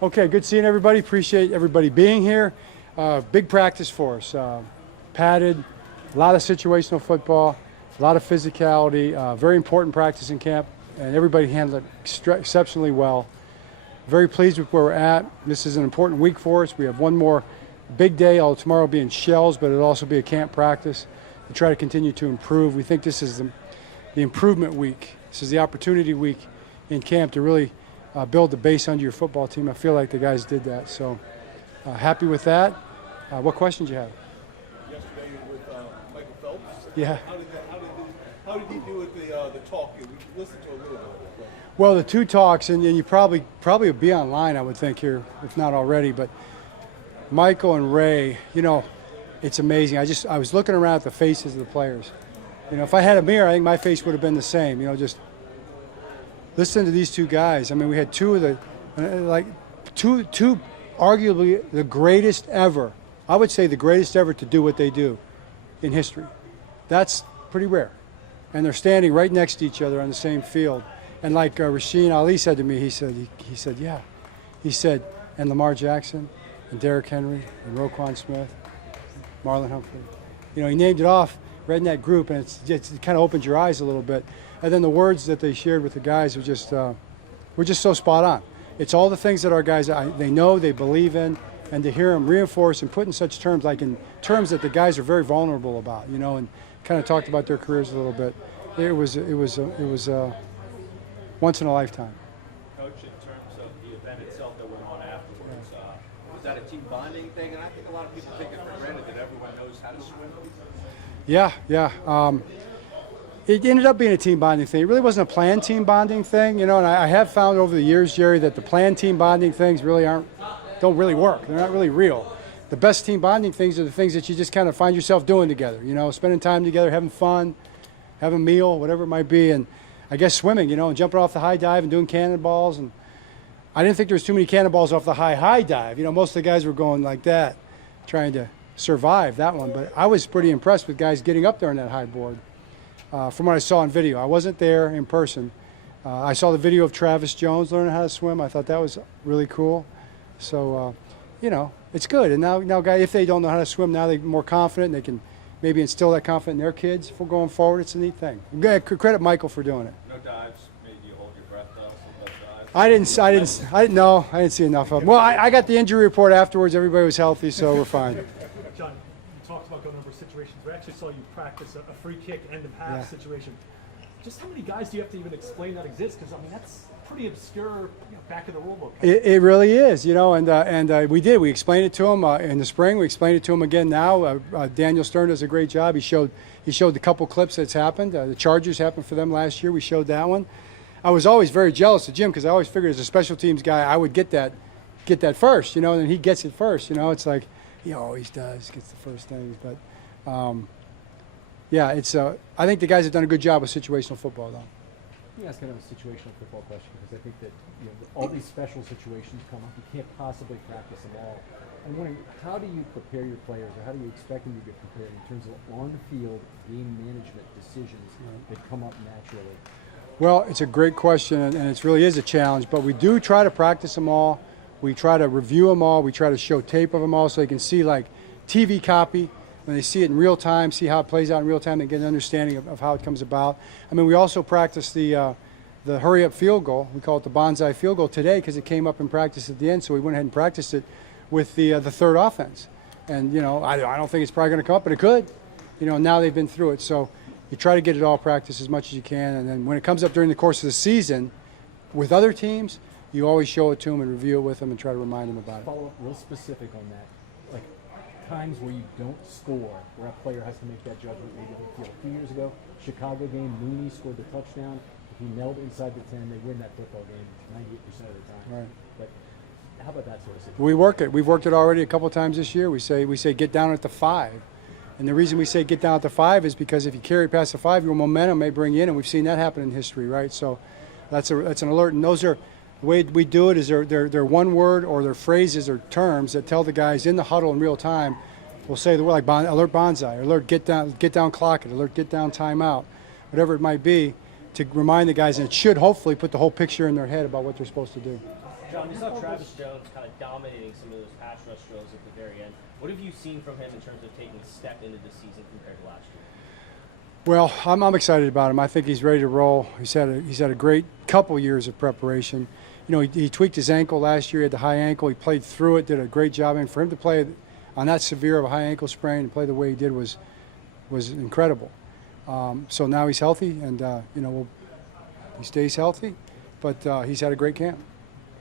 Okay, good seeing everybody. Appreciate everybody being here. Big practice for us. Padded, a lot of situational football, a lot of physicality, very important practice in camp, and everybody handled it exceptionally well. Very pleased with where we're at. This is an important week for us. We have one more big day, although tomorrow will be in shells, but it'll also be a camp practice to try to continue to improve. We think this is the improvement week. This is the opportunity week in camp to really build the base under your football team. I feel like the guys did that, so happy with that. What questions you have? Yesterday with Michael Phelps. Yeah. How did he do with the talk? We listened to a little bit. Well, the two talks, and you probably will be online, I would think, here, if not already. But Michael and Ray, it's amazing. I was looking around at the faces of the players. If I had a mirror, I think my face would have been the same. Just listen to these two guys. I mean, we had two of the, two arguably the greatest ever. I would say the greatest ever to do what they do in history. That's pretty rare. And they're standing right next to each other on the same field. And like Rasheen Ali said to me, he said, yeah. He said, and Lamar Jackson, and Derrick Henry, and Roquan Smith, Marlon Humphrey. He named it off right in that group, and it kind of opened your eyes a little bit. And then the words that they shared with the guys were just so spot on. It's all the things that our guys, they know, they believe in, and to hear them reinforced and put in such terms, like in terms that the guys are very vulnerable about, and kind of talked about their careers a little bit. It was once in a lifetime. Coach, in terms of the event itself that went on afterwards, was that a team bonding thing? And I think a lot of people take it for granted that everyone knows how to swim. Yeah. It ended up being a team bonding thing. It really wasn't a planned team bonding thing, and I have found over the years, Jerry, that the planned team bonding things don't really work. They're not really real. The best team bonding things are the things that you just kind of find yourself doing together, spending time together, having fun, having a meal, whatever it might be, and I guess swimming, and jumping off the high dive and doing cannonballs. And I didn't think there was too many cannonballs off the high dive. Most of the guys were going like that, trying to survive that one. But I was pretty impressed with guys getting up there on that high board. From what I saw in video. I wasn't there in person. I saw the video of Travis Jones learning how to swim. I thought that was really cool. So, it's good. And now guys, if they don't know how to swim, now they're more confident, and they can maybe instill that confidence in their kids for going forward. It's a neat thing. Credit Michael for doing it. No dives. Maybe you hold your breath though. Some dives. I didn't see enough of them. Well, I got the injury report afterwards. Everybody was healthy, so we're fine. John, you talked about going over situations. We actually saw you practice a free kick end of half situation. Just how many guys do you have to even explain that exists? Because that's pretty obscure, back of the rule book. It really is, and we did. We explained it to him in the spring. We explained it to him again now. Daniel Stern does a great job. He showed the couple clips that's happened. The Chargers happened for them last year. We showed that one. I was always very jealous of Jim because I always figured as a special teams guy I would get that first, and then he gets it first. It's like he always does, gets the first things. But it's. I think the guys have done a good job with situational football, though. Let me ask kind of a situational football question, because I think that all these special situations come up. You can't possibly practice them all. I'm wondering, how do you prepare your players, or how do you expect them to get prepared in terms of on-the-field game management decisions that come up naturally? Well, it's a great question, and it really is a challenge, but we do try to practice them all. We try to review them all. We try to show tape of them all so they can see, like, TV copy. When they see it in real time, see how it plays out in real time, they get an understanding of how it comes about. I mean, we also practice the hurry-up field goal. We call it the bonsai field goal today because it came up in practice at the end, so we went ahead and practiced it with the third offense. And, I don't think it's probably going to come up, but it could. Now they've been through it. So you try to get it all practiced as much as you can, and then when it comes up during the course of the season with other teams, you always show it to them and review it with them and try to remind them about it. Follow up real specific on that. Like times where you don't score, where a player has to make that judgment maybe on the field. A few years ago, Chicago game, Mooney scored the touchdown. If he knelt inside the 10, they win that football game 98% of the time. Right. But how about that sort of situation? We work it. We've worked it already a couple of times this year. We say get down at the 5. And the reason we say get down at the 5 is because if you carry past the 5, your momentum may bring you in, and we've seen that happen in history, right? So that's an alert. And those are the way we do it is they're one word or they're phrases or terms that tell the guys in the huddle in real time. We'll say the word like alert bonsai, alert get down clock it, alert get down timeout, whatever it might be, to remind the guys, and it should hopefully put the whole picture in their head about what they're supposed to do. John, you saw Travis Jones kind of dominating some of those pass rush drills at the very end. What have you seen from him in terms of taking a step into the season compared to last year? Well, I'm excited about him. I think he's ready to roll. He's had a great couple years of preparation. You know, he tweaked his ankle last year. He had the high ankle. He played through it, did a great job. And for him to play on that severe of a high ankle sprain and play the way he did was incredible. So now he's healthy, and you know, he stays healthy. But he's had a great camp.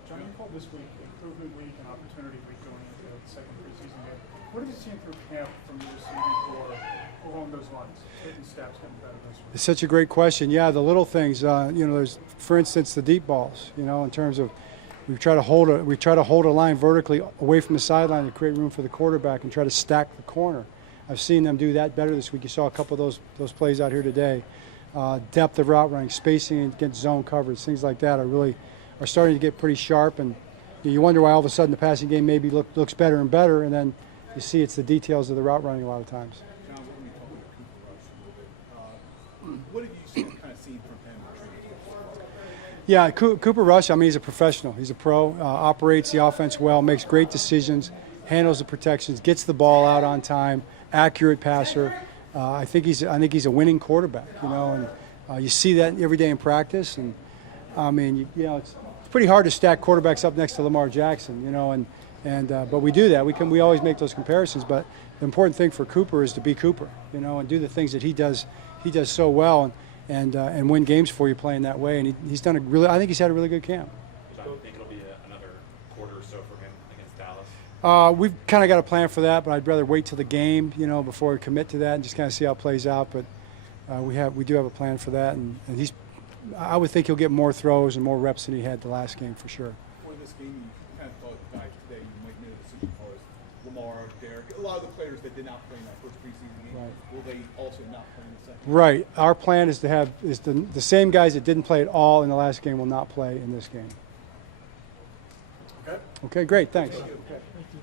John, you called this week improvement week and opportunity week going into the second preseason game. What have you seen through camp from your receiving core along those lines? Taking steps, getting better this week. It's such a great question. Yeah, the little things. You know, there's, for instance, the deep balls. You know, in terms of we try to hold a line vertically away from the sideline to create room for the quarterback and try to stack the corner. I've seen them do that better this week. You saw a couple of those plays out here today. Depth of route running, spacing against zone coverage, things like that are starting to get pretty sharp. And you wonder why all of a sudden the passing game maybe looks better and better, and then you see it's the details of the route running a lot of times. John, what were we talking about Cooper Rush? What have you kind of seen from him in training? Yeah, Cooper Rush, I mean, he's a professional. He's a pro, operates the offense well, makes great decisions, handles the protections, gets the ball out on time, accurate passer. I think he's a winning quarterback, you know, and you see that every day in practice. And I mean, you know, it's pretty hard to stack quarterbacks up next to Lamar Jackson, you know, but we do that. We always make those comparisons. But the important thing for Cooper is to be Cooper, you know, and do the things that he does so well, and win games for you playing that way. And he's done I think he's had a really good camp. John, do you think it'll be another quarter or so for him against Dallas? We've kind of got a plan for that, but I'd rather wait till the game, you know, before we commit to that and just kind of see how it plays out. But we do have a plan for that, and I would think he'll get more throws and more reps than he had the last game for sure. For this game, you kind of thought guys today you might make a decision as far as Lamar, Derek, a lot of the players that did not play in that first preseason game. Right. Will they also not play in the second? Right. Our plan is to have the same guys that didn't play at all in the last game will not play in this game. Okay. Okay, great. Thanks. Thank you. Thank you.